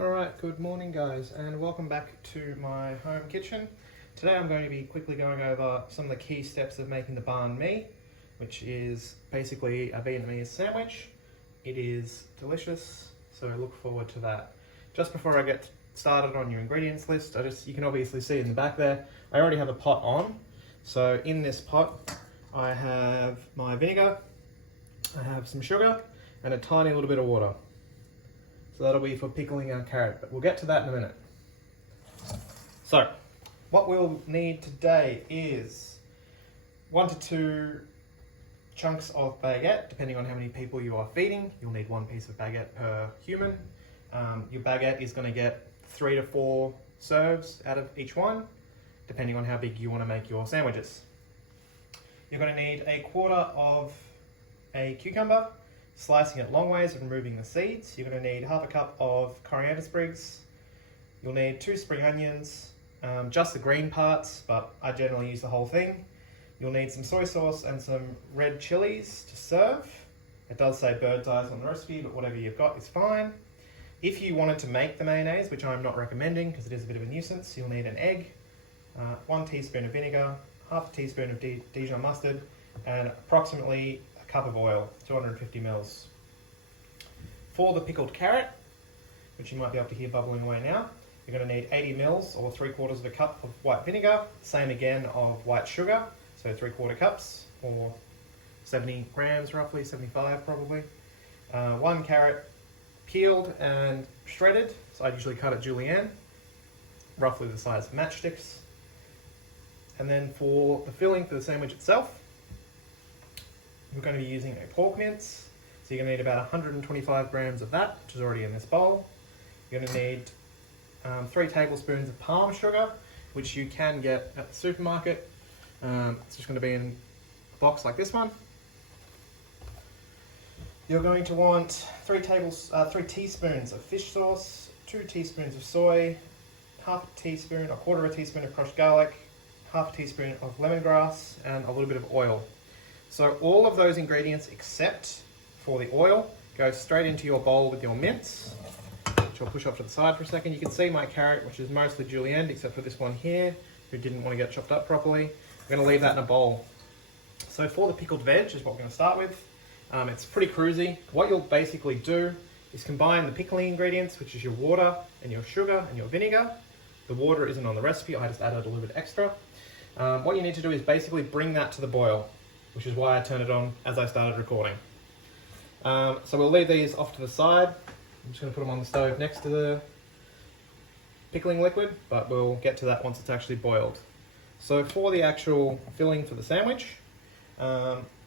Alright, good morning guys, and welcome back to my home kitchen. Today I'm going to be quickly going over some of the key steps of making the Banh Mi, which is basically a Vietnamese sandwich. It is delicious, so look forward to that. Just before I get started on your ingredients list, you can obviously see in the back there, I already have a pot on. So in this pot, I have my vinegar, I have some sugar, and a tiny little bit of water. So that'll be for pickling our carrot, but we'll get to that in a minute. So, what we'll need today is 1 to 2 chunks of baguette, depending on how many people you are feeding. You'll need 1 piece of baguette per human. Your baguette is going to get 3 to 4 serves out of each one, depending on how big you want to make your sandwiches. You're going to need 1/4 of a cucumber, slicing it long ways and removing the seeds. You're going to need 1/2 cup of coriander sprigs. You'll need 2 spring onions, just the green parts, but I generally use the whole thing. You'll need some soy sauce and some red chilies to serve. It does say bird's eyes on the recipe, but whatever you've got is fine. If you wanted to make the mayonnaise, which I'm not recommending because it is a bit of a nuisance, you'll need an egg, 1 teaspoon of vinegar, 1/2 teaspoon of Dijon mustard, and approximately a cup of oil, 250 mils. For the pickled carrot, which you might be able to hear bubbling away now, you're going to need 80 mils or 3/4 of a cup of white vinegar, same again of white sugar, so 3/4 cups or 70 grams roughly, 75 probably. 1 carrot peeled and shredded, so I usually cut it julienne, roughly the size of matchsticks. And then for the filling for the sandwich itself, we're going to be using a pork mince. So you're going to need about 125 grams of that, which is already in this bowl. You're going to need 3 tablespoons of palm sugar, which you can get at the supermarket. It's just going to be in a box like this one. You're going to want 3 teaspoons of fish sauce, 2 teaspoons of soy, 1/2 teaspoon or 1/4 teaspoon of crushed garlic, 1/2 teaspoon of lemongrass, and a little bit of oil. So all of those ingredients except for the oil go straight into your bowl with your mince, which I'll push off to the side for a second. You can see my carrot, which is mostly julienne, except for this one here, who didn't want to get chopped up properly. I'm going to leave that in a bowl. So for the pickled veg is what we're going to start with. It's pretty cruisy. What you'll basically do is combine the pickling ingredients, which is your water and your sugar and your vinegar. The water isn't on the recipe, I just added a little bit extra. What you need to do is basically bring that to the boil, which is why I turned it on as I started recording. So we'll leave these off to the side. I'm just going to put them on the stove next to the pickling liquid, but we'll get to that once it's actually boiled. So for the actual filling for the sandwich,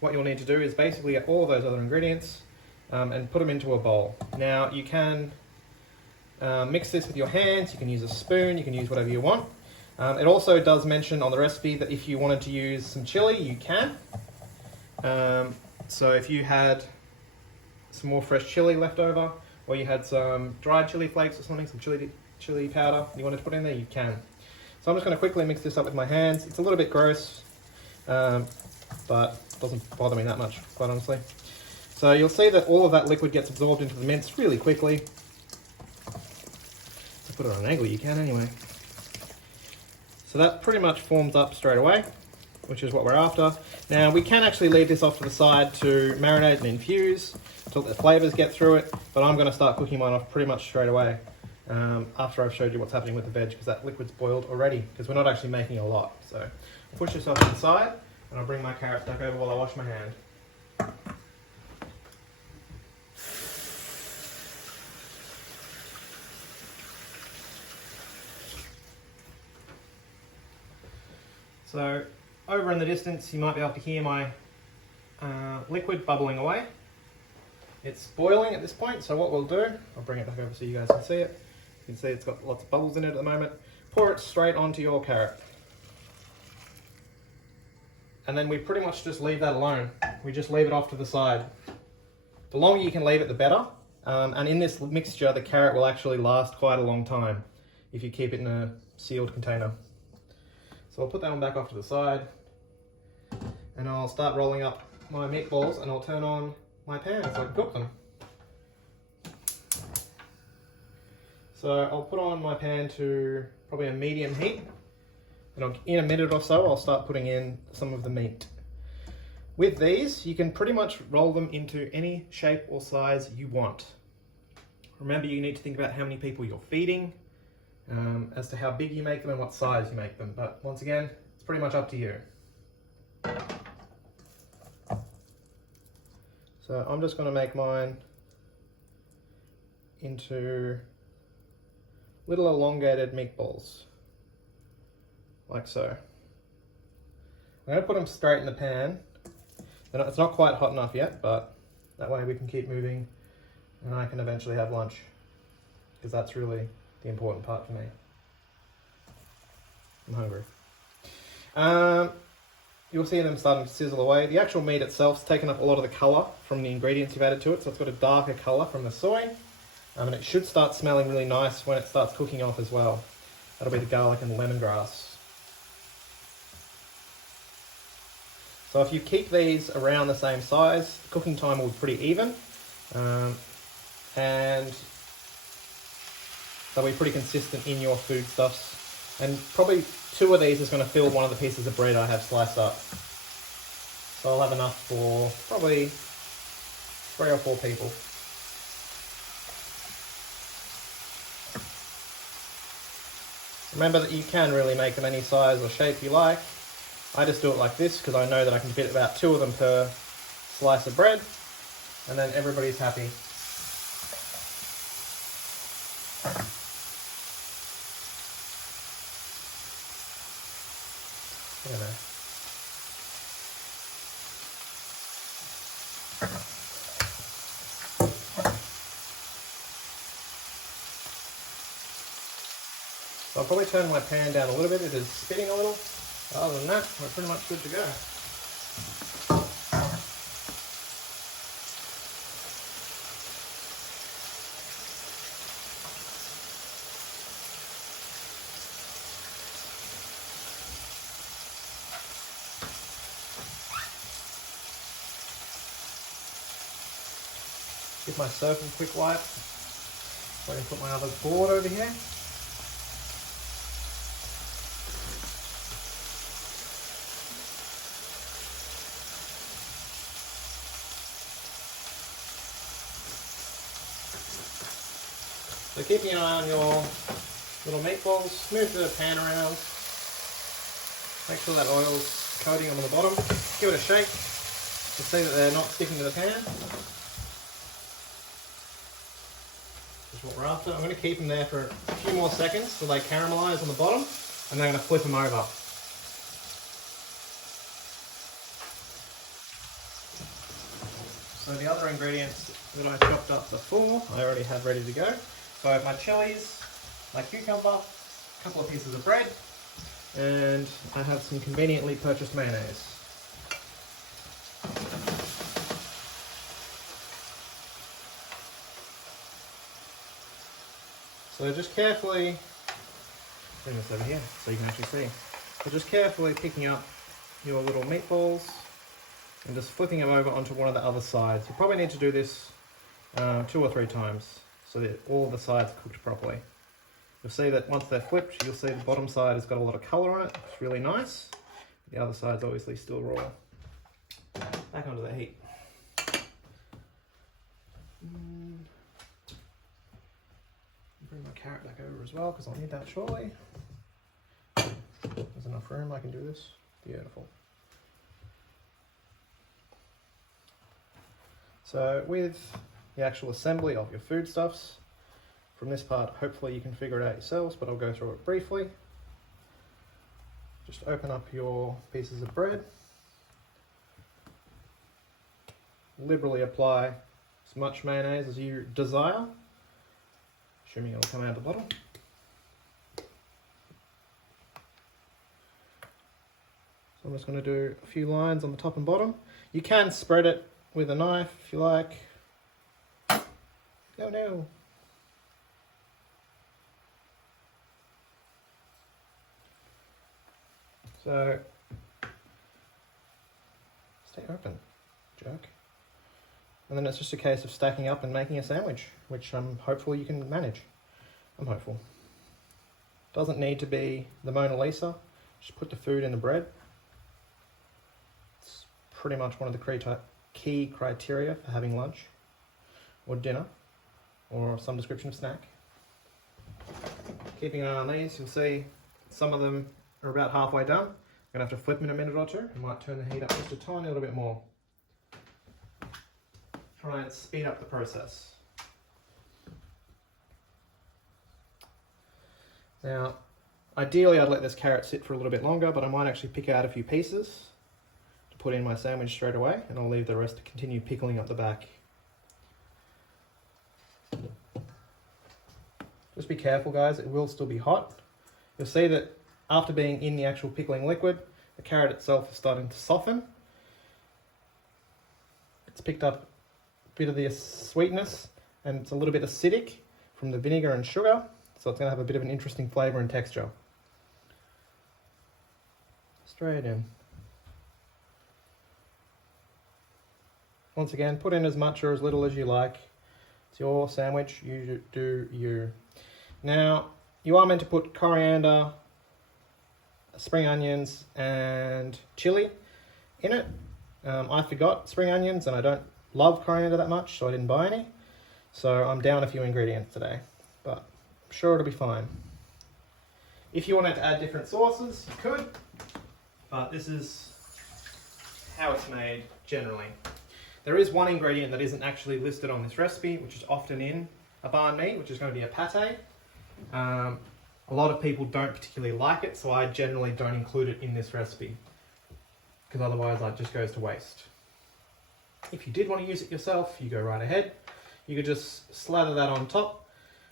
what you'll need to do is basically get all of those other ingredients and put them into a bowl. Now you can mix this with your hands, you can use a spoon, you can use whatever you want. It also does mention on the recipe that if you wanted to use some chili, you can. So if you had some more fresh chili left over, or you had some dried chili flakes or something, some chili powder you wanted to put in there, you can. So I'm just going to quickly mix this up with my hands. It's a little bit gross, but it doesn't bother me that much, quite honestly. So you'll see that all of that liquid gets absorbed into the mince really quickly. To put it on an angle, you can anyway. So that pretty much forms up straight away, which is what we're after. Now we can actually leave this off to the side to marinate and infuse until the flavours get through it, but I'm going to start cooking mine off pretty much straight away after I've showed you what's happening with the veg, because that liquid's boiled already, because we're not actually making a lot. So I'll push this off to the side and I'll bring my carrots back over while I wash my hand. So over in the distance, you might be able to hear my liquid bubbling away. It's boiling at this point, so what we'll do, I'll bring it back over so you guys can see it. You can see it's got lots of bubbles in it at the moment. Pour it straight onto your carrot. And then we pretty much just leave that alone. We just leave it off to the side. The longer you can leave it, the better. And in this mixture, the carrot will actually last quite a long time if you keep it in a sealed container. So I'll put that one back off to the side, and I'll start rolling up my meatballs, and I'll turn on my pan so I can cook them. So I'll put on my pan to probably a medium heat, and in a minute or so I'll start putting in some of the meat. With these, you can pretty much roll them into any shape or size you want. Remember, you need to think about how many people you're feeding, as to how big you make them and what size you make them. But once again, it's pretty much up to you. So I'm just going to make mine into little elongated meatballs, like so. I'm going to put them straight in the pan. It's not quite hot enough yet, but that way we can keep moving and I can eventually have lunch, because that's really the important part for me. I'm hungry. You'll see them starting to sizzle away. The actual meat itself's taken up a lot of the colour from the ingredients you've added to it, so it's got a darker colour from the soy. And it should start smelling really nice when it starts cooking off as well. That'll be the garlic and lemongrass. So if you keep these around the same size, cooking time will be pretty even. And they'll be pretty consistent in your foodstuffs. And probably 2 of these is going to fill one of the pieces of bread I have sliced up. So I'll have enough for probably 3 or 4 people. Remember that you can really make them any size or shape you like. I just do it like this because I know that I can fit about 2 of them per slice of bread, and then everybody's happy. There they are. So I'll probably turn my pan down a little bit. It is spitting a little. Other than that, we're pretty much good to go. Give my soap a quick wipe. So I can put my other board over here. So keeping an eye on your little meatballs, move the pan around, make sure that oil's coating them on the bottom, give it a shake to see that they're not sticking to the pan. That's what we're after. I'm going to keep them there for a few more seconds so they caramelise on the bottom, and then I'm going to flip them over. So the other ingredients that I chopped up before, I already have ready to go. So I have my chilies, my cucumber, a couple of pieces of bread, and I have some conveniently purchased mayonnaise. So just carefully, bring this over here so you can actually see. So just carefully picking up your little meatballs and just flipping them over onto one of the other sides. You probably need to do this 2 or 3 times, so that all the sides are cooked properly. You'll see that once they're flipped, you'll see the bottom side has got a lot of colour on it. It's really nice. The other side's obviously still raw. Back onto the heat. Bring my carrot back over as well because I'll need that shortly. There's enough room, I can do this. Beautiful. So with the actual assembly of your foodstuffs, from this part, hopefully you can figure it out yourselves, but I'll go through it briefly. Just open up your pieces of bread. Liberally apply as much mayonnaise as you desire, assuming it'll come out the bottom. So I'm just going to do a few lines on the top and bottom. You can spread it with a knife if you like. Oh no! So, stay open, jerk. And then it's just a case of stacking up and making a sandwich, which hopefully you can manage. I'm hopeful. Doesn't need to be the Mona Lisa. Just put the food in the bread. It's pretty much one of the key criteria for having lunch or dinner or some description of snack. Keeping an eye on these, you'll see some of them are about halfway done. I'm gonna have to flip them in a minute or two. I might turn the heat up just a tiny little bit more. Try and speed up the process. Now, ideally I'd let this carrot sit for a little bit longer, but I might actually pick out a few pieces to put in my sandwich straight away, and I'll leave the rest to continue pickling up the back. Just be careful, guys, it will still be hot. You'll see that after being in the actual pickling liquid, the carrot itself is starting to soften. It's picked up a bit of the sweetness, and it's a little bit acidic from the vinegar and sugar. So it's going to have a bit of an interesting flavour and texture. Straight in. Once again, put in as much or as little as you like. It's your sandwich, you do you. Now, you are meant to put coriander, spring onions and chilli in it. I forgot spring onions and I don't love coriander that much, so I didn't buy any. So I'm down a few ingredients today, but sure it'll be fine. If you wanted to add different sauces, you could, but this is how it's made generally. There is one ingredient that isn't actually listed on this recipe, which is often in a banh mi, which is going to be a pate. A lot of people don't particularly like it, so I generally don't include it in this recipe, because otherwise it just goes to waste. If you did want to use it yourself, you go right ahead. You could just slather that on top,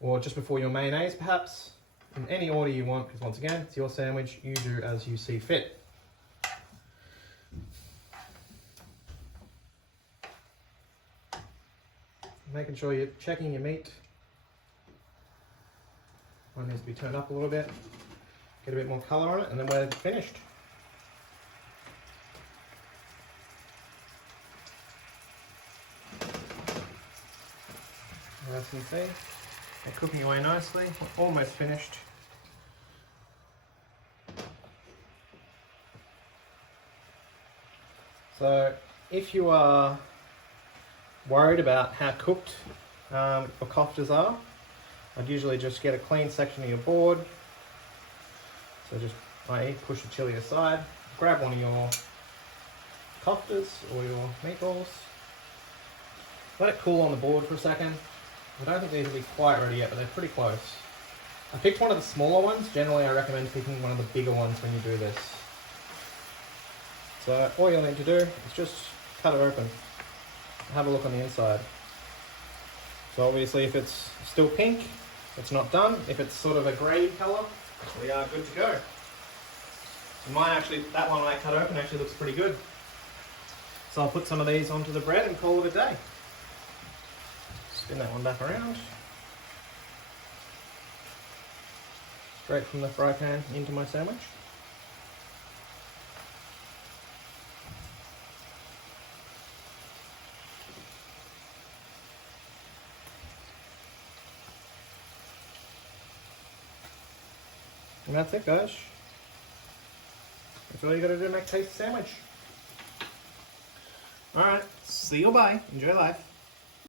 or just before your mayonnaise perhaps, in any order you want, because once again, it's your sandwich, you do as you see fit. Making sure you're checking your meat. One needs to be turned up a little bit, get a bit more colour on it, and then we're finished. As you can see, they're cooking away nicely. We're almost finished. So if you are worried about how cooked your koftas are, I'd usually just get a clean section of your board. So just push the chili aside, grab one of your koftas or your meatballs, let it cool on the board for a second. I don't think these will be quite ready yet, but they're pretty close. I picked one of the smaller ones. Generally, I recommend picking one of the bigger ones when you do this. So all you'll need to do is just cut it open. Have a look on the inside. So obviously if it's still pink, it's not done. If it's sort of a grey colour, we are good to go. And that one I cut open actually looks pretty good. So I'll put some of these onto the bread and call it a day. Spin that one back around. Straight from the fry pan into my sandwich. And that's it, guys. That's all you gotta do to make a tasty sandwich. Alright, see you, bye. Enjoy life.